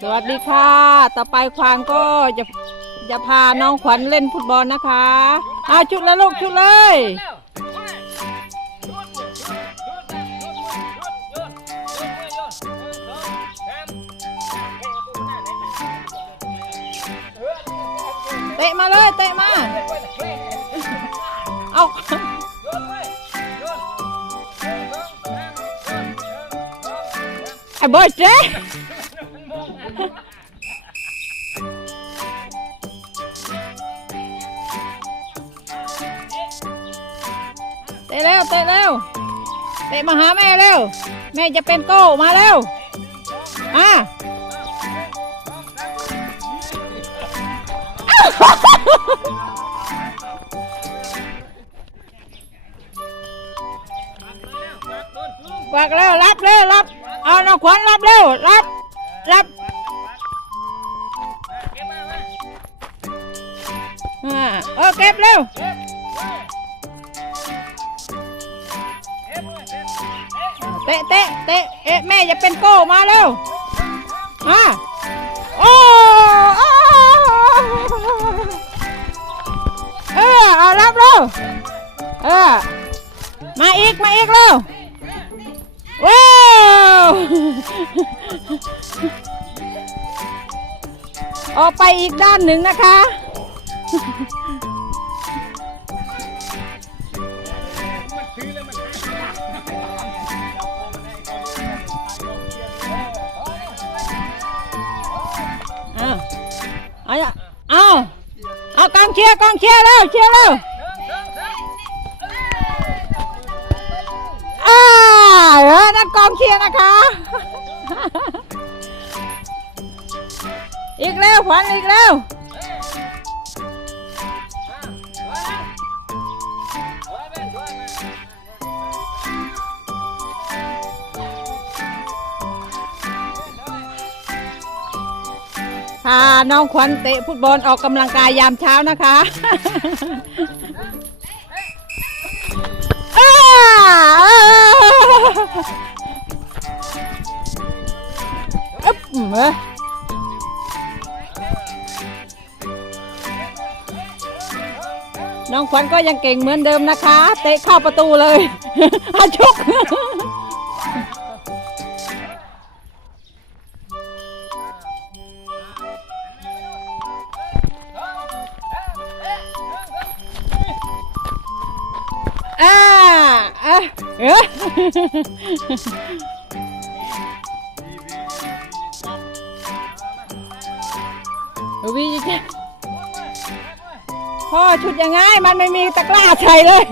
สวัสดีค่ะ ต่อไปควางก็จะจะพาน้องขวัญเล่นฟุตบอลนะคะอาชุดแล้วลูกชุดเลยเตะมาเลยเตะมา เอาไอ้บิร์ดเจ๊ เตะเร็วเตะเร็วเตะมาหาแม่เร็ว แม่จะเป็นโก้มาเร็วอะฝากแล้วรับเร็วรับเอาน้องขวัญรับเร็วรับรับ อ่าเออเก็บเร็วเตะเตะเตะเอ๊ะแม่จะเป็นโก้มาเร็วมาโอ้อ้เออเอารับเร็วเออมาอีกมาอีกเร็วว้าวออกไปอีกด้านหนึ่งนะคะ เอากองเชียร์กองเชียร์แล้วเชียร์เร็วอ่าเออนั่นกองเชียร์นะคะ อีกเร็วขวัญอีกเร็ว พาน้องขวัญเตะฟุตบอลออกกำลังกายยามเช้านะคะอ้าอึ๊บเอ้ยน้องขวัญก็ยังเก่งเหมือนเดิมนะคะ เตะเข้าประตูเลยอาชุก อะเอ๊ะวีจะพ่อชุดยังไง มันไม่มีตะกร้าใส่เลย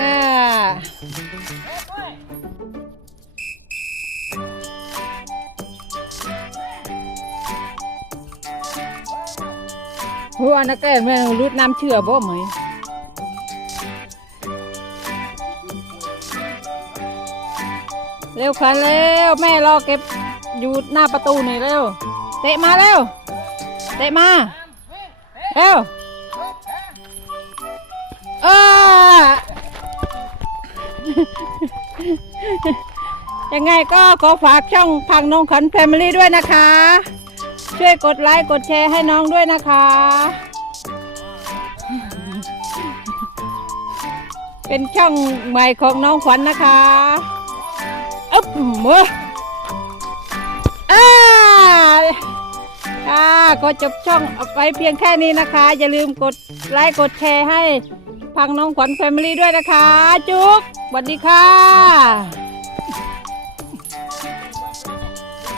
อ่า หัวนักแก่แม่รุดน้ำเชื่อบ่ไหมเร็วขันเร็วแม่รอเก็บอยู่หน้าประตูหน่อยเร็ว เตะมาเร็ว เตะมาเร็วเออยังไงก็ขอฝากช่องพังน้องขันแฟมิลี่ด้วยนะคะ ช่วยกดไลค์กดแชร์ให้น้องด้วยนะคะ เป็นช่องใหม่ของน้องขวัญนะคะอึ๊บมืออ่าค่ะก็จบช่องเอาไปเพียงแค่นี้นะคะ อย่าลืมกดไลค์กดแชร์ให้พังน้องขวัญแฟมิลี่ด้วยนะคะ จุ๊กสวัสดีค่ะ